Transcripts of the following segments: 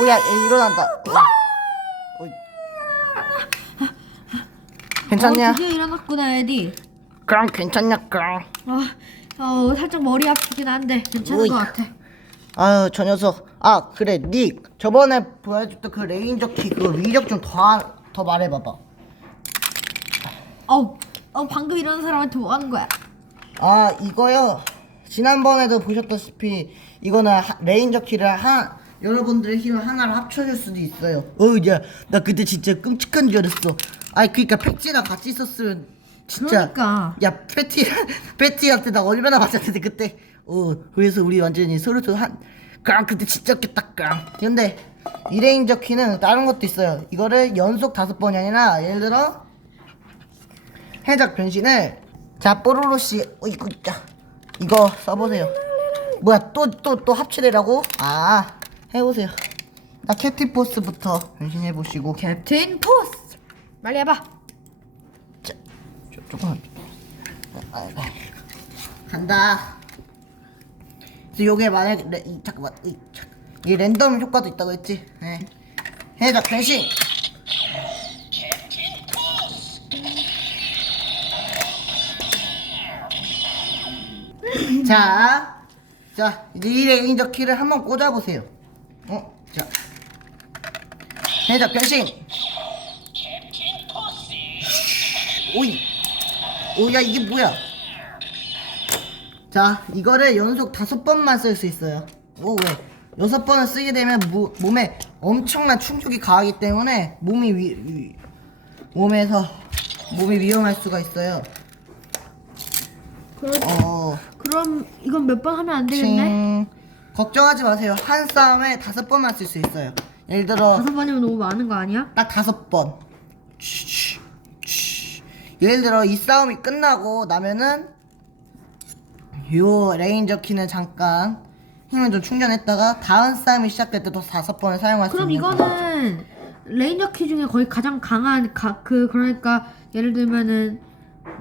오야 얘 일어난다. 어. 괜찮냐? 어, 드디어 일어났구나 에디. 그럼 괜찮냐 그럼. 아, 어, 살짝 머리 아프긴 한데 괜찮은 오이. 것 같아. 아유 저 녀석. 아 그래 닉 저번에 보여줬던 그 레인저 키그 위력 좀 더 더 말해봐봐. 어, 어 방금 일어난 사람한테 뭐 하는 거야? 아 이거요. 지난번에도 보셨다시피 이거는 하- 레인저 키를 한 여러분들의 힘을 하나로 합쳐줄 수도 있어요. 어야나 그때 진짜 끔찍한 줄 알았어. 아이 그니까 패티랑 같이 있었으면 진짜. 그러니까. 야 패티 패티한테 나 얼마나 맞았는데 그때. 어 그래서 우리 완전히 서로 좀한 그랑 그때 진짜 웃겼다 그랑. 근데 이 레인저 키는 다른 것도 있어요. 이거를 연속 다섯 번이 아니라 예를 들어 해적 변신을 자 뽀로로 씨 어, 이거 자 이거 써보세요. 뭐야 또 또 또 합치되라고? 아 해보세요. 나 캡티포스부터 변신해 보시고 캡틴 포스. 빨리 해봐. 자, 조, 조금만 아, 아, 간다. 그래서 요게 만약 레, 이, 잠깐만 이, 자, 이 랜덤 효과도 있다고 했지? 네. 해적 변신. 자, 자, 이제 이 레인저 키를 한번 꽂아보세요. 어, 자, 해적 변신. 오이, 오야 이게 뭐야? 자, 이거를 연속 다섯 번만 쓸 수 있어요. 오 왜? 여섯 번을 쓰게 되면 무, 몸에 엄청난 충격이 가하기 때문에 몸이 위, 위 몸에서 몸이 위험할 수가 있어요. 그럼, 어. 그럼 이건 몇 번 하면 안 되겠네? 칭. 걱정하지 마세요. 한 싸움에 다섯 번만 쓸 수 있어요. 예를 들어 다섯 번이면 너무 많은 거 아니야? 딱 다섯 번. 예를 들어 이 싸움이 끝나고 나면은 요 레인저 키는 잠깐 힘을 좀 충전했다가 다음 싸움이 시작될 때도 다섯 번을 사용할 수 그럼 있는 이거는 레인저 키 중에 거의 가장 강한 가, 그 그러니까 예를 들면은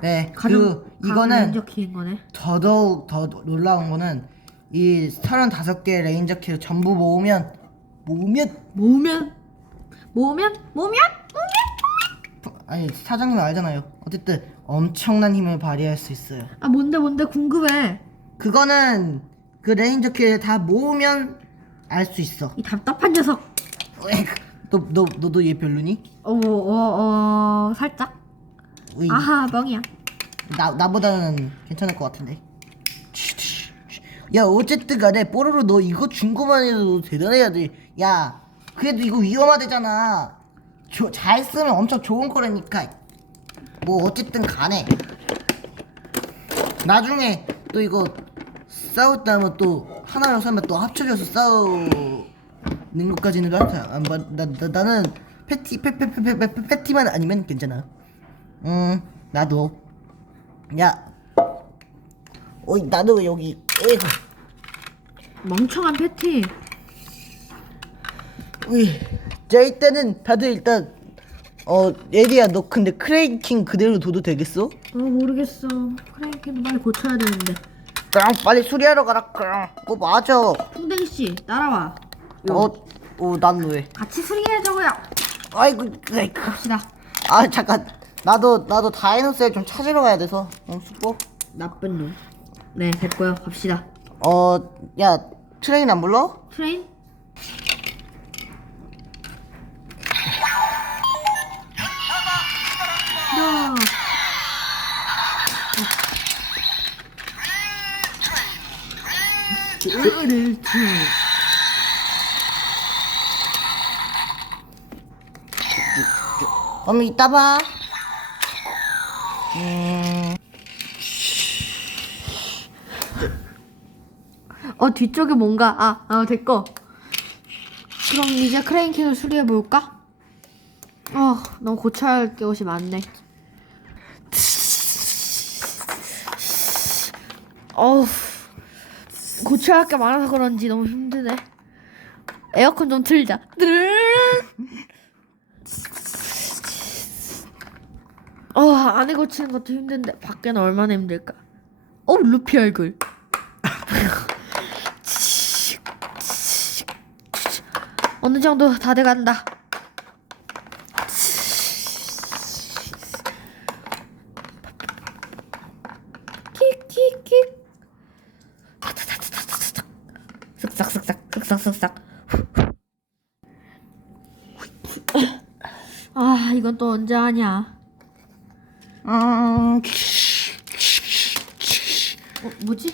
네, 가장 그 강한 이거는 레인저 키인 거네. 더더욱 더 놀라운 거는 이 35개 레인저 키를 전부 모으면 모으면 모으면 모으면 모으면 아니 사장님 알잖아요. 어쨌든 엄청난 힘을 발휘할 수 있어요. 아 뭔데 뭔데 궁금해. 그거는 그 레인저 키를 다 모으면 알 수 있어. 이 답답한 녀석. 너, 너, 너도 얘 별로니? 어어어 어, 살짝. 으이, 아하 멍이야. 나, 나보다는 괜찮을 것 같은데. 야, 어쨌든 간에, 뽀로로 너 이거 준 거만 해도 대단해야 돼. 야, 그래도 이거 위험하대잖아. 조, 잘 쓰면 엄청 좋은 거라니까. 뭐, 어쨌든 간에. 나중에 또 이거 싸웠다 하면 또 하나로 사면 또 합쳐져서 싸우는 것까지는 같아. 안 봐. 나, 나, 나는 패티, 패, 패, 패, 패, 패, 패, 패티만 아니면 괜찮아. 응, 나도. 야, 어이 나도 왜 여기? 어이구, 멍청한 패티. 으이. 자 일단은 다들 일단 어 에리야 너 근데 크레이킹 그대로 둬도 되겠어? 어 모르겠어. 크랭키도 빨리 고쳐야 되는데. 그럼 빨리 수리하러 가라 그럼. 뭐 맞아. 풍뎅이 씨 따라와. 어, 어난 왜? 같이 수리해자고요. 아이고, 아이고. 갑시다. 아 잠깐. 나도 나도 다이노셀 좀 찾으러 가야 돼서. 어 수고. 나쁜 놈. 네 됐고요. 갑시다. 어, 야 트레인 안 불러? 트레인? 야. 그럼 이따 봐. 음. 어 뒤쪽에 뭔가. 아, 아 됐고. 그럼 이제 크레인킹을 수리해 볼까? 어 너무 고쳐야 할 것이 많네. 어우 고쳐야 할 게 많아서 그런지 너무 힘드네. 에어컨 좀 틀자. 어 안에 고치는 것도 힘든데 밖에는 얼마나 힘들까? 어 루피 얼굴 어느 정도 다 돼간다. 킥킥킥. 쓱싹쓱싹 쓱싹쓱싹. 아 이건 또 언제 하냐? 음, 어, 뭐지?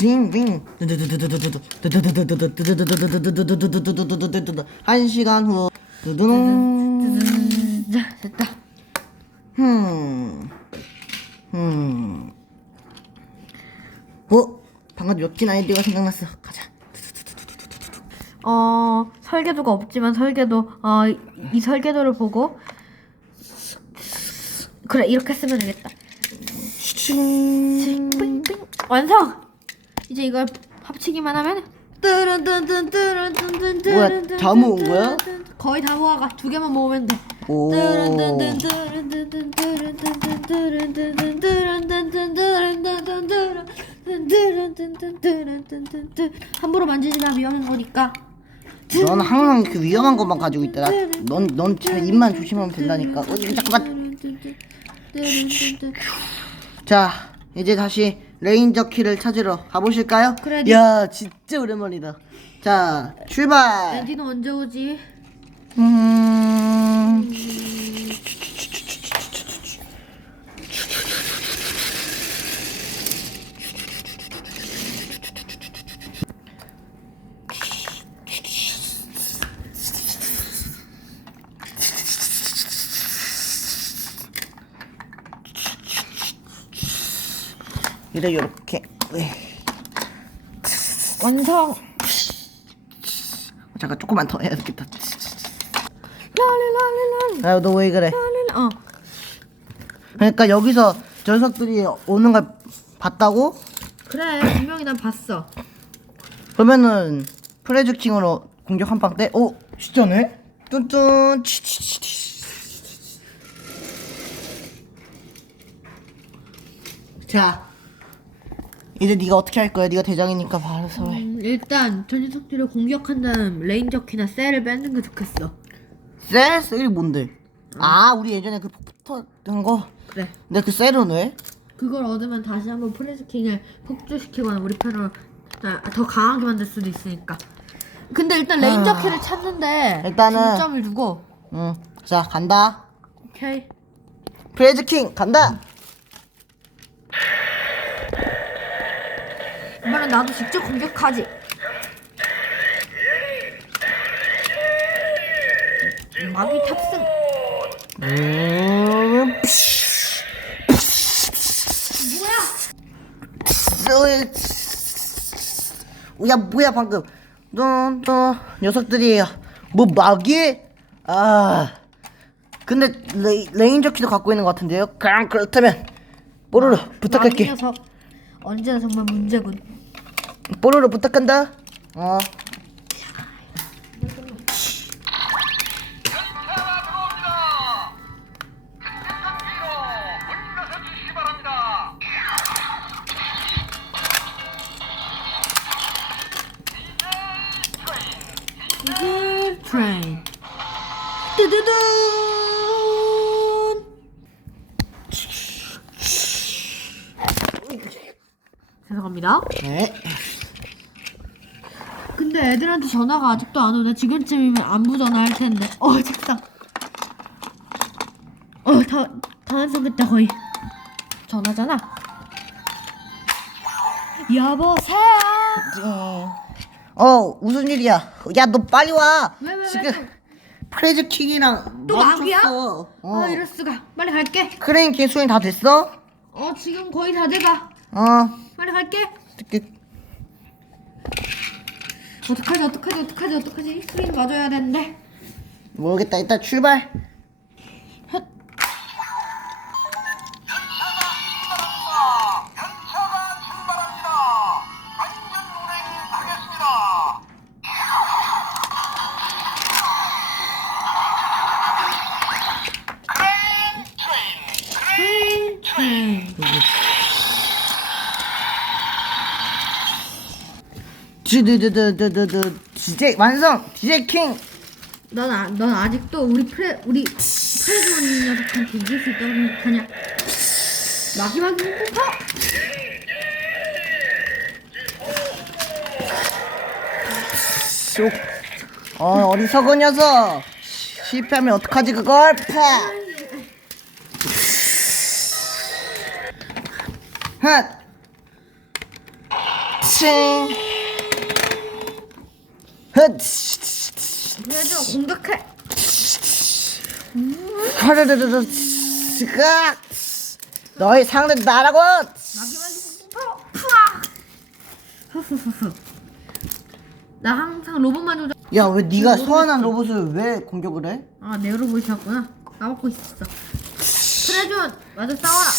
징빙 한 시간 후 두두둥 됐다. 흠. 흠. 어? 방금 멋진 아이디어가 생각났어. 가자. 어 설계도가 없지만 설계도 어 이 이 설계도를 보고 그래 이렇게 쓰면 되겠다. 삥삥 완성. 이제 이걸 합치기만 하면 뚜른뚠뚠뚠뚠뚠뚠 뭐야, 다 모은 거야? 거의 다 모아가 두 개만 모으면 돼. 오. 함부로 만지지 마 위험한 거니까. 넌 항상 그 위험한 것만 가지고 있다. 넌, 넌잘 입만 조심하면 된다니까. 어, 잠깐만. 자, 이제 다시 레인저 키를 찾으러 가보실까요? 그래. 야, 진짜 오랜만이다. 자, 출발. 앤디는 언제 오지? 음. 이래 요렇게 네. 완성. 잠깐 조금만 더 해야 겠다 랄랄랄랄. 야너왜 그래. 어. 그러니까 여기서 저 녀석들이 오는 걸 봤다고? 그래 분명히 난 봤어. 그러면은 프레즈킹으로 공격 한 방 때? 오 진짜네? 뚠뚠 치치치치 자 이제 네가 어떻게 할 거야? 네가 대장이니까 바로서 해 음, 일단 전 녀석들을 공격한 다음 레인저 키나 셀을 뺏는 게 좋겠어. 셀? 셀이 뭔데? 아 우리 예전에 그 폭탄 거 그래. 근데 그 셀은 왜? 그걸 얻으면 다시 한번 프레스킹을 폭주시키거나 우리 편으로 아, 더 강하게 만들 수도 있으니까. 근데 일단 레인저 키를 찾는데 일단은- 중점을 두고 응 자 간다 오케이. 프레즈킹 간다 그러면 나도 직접 공격하지. 마귀 탑승. 음, 뭐야? 야 뭐야 방금 너너 녀석들이에요 뭐 마귀? 아 근데 레, 레인저 키도 갖고 있는 것 같은데요? 그럼 그렇다면 뽀로로 부탁할게 마귀 녀석. 언제나 정말 문제군. 뽀로로 부탁한다 어 하나 들어옵니다. 뒤로 물러서 주시기 바랍니다. 이글 트레인. 뚜두둔. 죄송합니다. 네. 근데 애들한테 전화가 아직도 안 오네. 지금쯤이면 안부 전화 할 텐데. 어, 책상. 어, 다, 다 완성됐다, 거의. 전화잖아. 여보세요? 어 무슨 일이야 야 너 빨리 와 왜, 왜, 왜, 지금 왜? 프레즈 킹이랑 또 마귀야? 어. 어, 이럴 수가. 빨리 갈게. 크레인 개수이 다 됐어? 어, 지금 거의 다 돼가. 어 빨리 갈게. 듣게 어떡하지, 어떡하지, 어떡하지, 어떡하지? 수리는 맞아야 되는데. 모르겠다 일단 출발 주드드드드드드 DJ 완성 DJ 킹 넌, 아, 넌 아직도 우리 프레 우리 프레즈원 녀석한테 이길 수 있다고 생각하냐? 마지막에 공포! 쏙. 어 어리석은 녀석 실패하면 어떡하지 그걸 파 핫! 칭! 헛! 프레즈 공격해! 하르르르르 스각! 너희 상대 나라고! 마지막에! 푸아! 나 항상 로봇만 조작. 야 왜 네가 소환한 로봇을 왜 공격을 해? 아, 내 로봇이었구나. 까먹고 있었어. 프레즈원 맞아 싸워라.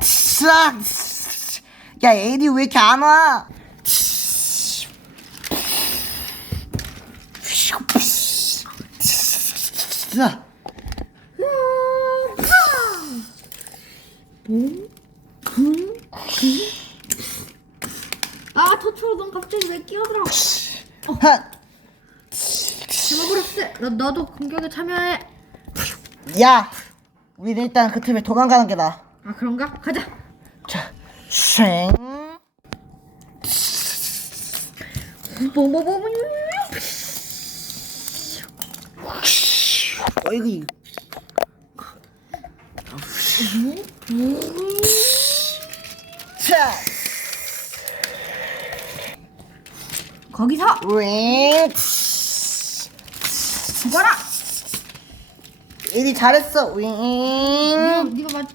싹! 야 에디 왜 이렇게 안 와? 자, 아, 터치로 넌 갑자기 왜 끼어들어? 핫! 잡아버렸어. 너 너도 공격에 참여해. 야, 우리는 일단 그 틈에 도망가는 게 나아. 아, 그런가? 가자. 자, 쉥. 뽀뽀뽀뽀. 어이구. 자, 거기서 윙. 죽어라. 에디 잘했어. 윙. 네가 맞.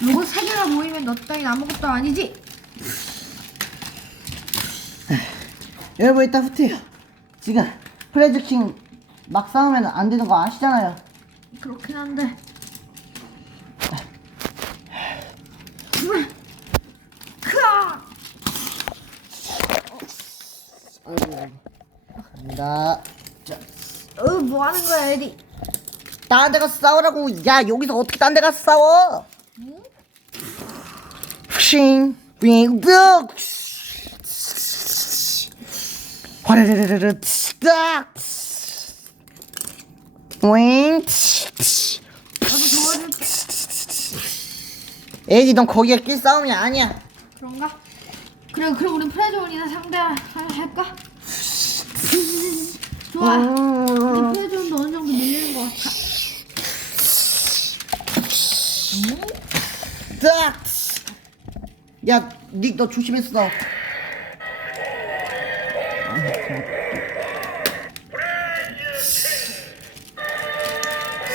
로봇 세 개가 모이면 너 따윈 아무것도 아니지. 여러분 일단 후퇴요. 지금 프레즈킹 막 싸우면 안 되는 거 아시잖아요. 그렇긴 한데. 크아! 갑니다. 자, 어, 뭐 하는 거야, 에디? 딴 데 가서 싸우라고. 야, 여기서 어떻게 딴 데 가서 싸워? 싱, 윙, 뚝! 화르르르르, 딱! 윙, 나도 도와줄게. 에디, 넌 거기가 낄 싸움이 아니야. 그런가? 그래, 그럼 우리 프레즈원이나 상대할까? 좋아. 음. 우리 프레즈원도 어느 정도 밀리는 것 같아. 딱! 야, 닉, 너 조심했어.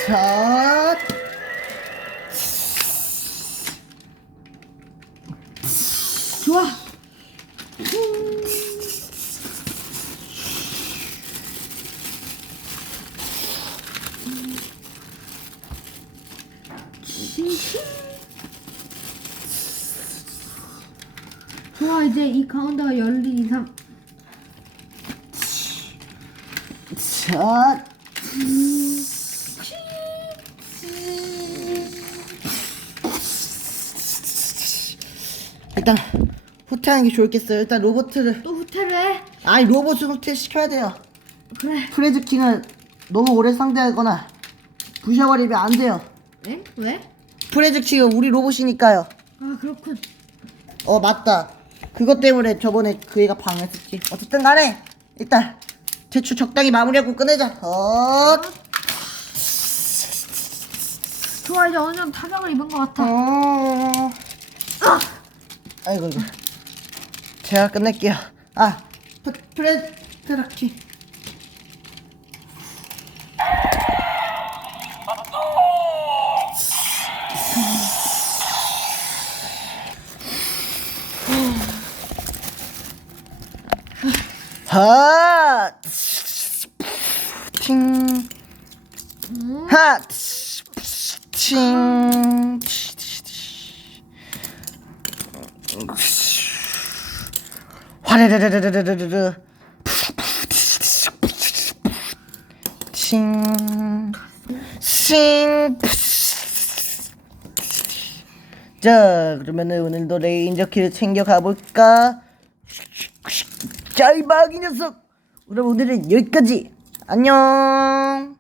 자, 좋아. 좋아 이제 이 가운데가 열린 이상 자. 일단 후퇴하는 게 좋겠어요. 일단 로봇을 또 후퇴를 해 아니 로봇을 후퇴시켜야 돼요. 그래 프레즈킹을 너무 오래 상대하거나 부셔버리면 안 돼요. 에? 왜? 프레즈킹은 우리 로봇이니까요. 아 그렇군 어 맞다. 그것 때문에 저번에 그 애가 방했었지. 어쨌든 간에 일단 대충 적당히 마무리하고 끝내자. 어. 좋아 이제 어느 정도 타격을 입은 것 같아 어. 아이고 이거. 제가 끝낼게요. 아 프, 프레드라키. 하 팅. 하 팅. 화레레레레레레레. 칭. 싱. 자, 그러면은 오늘도 레인저 키를 챙겨 가볼까? 짤막 이 녀석! 그럼 오늘은 여기까지! 안녕!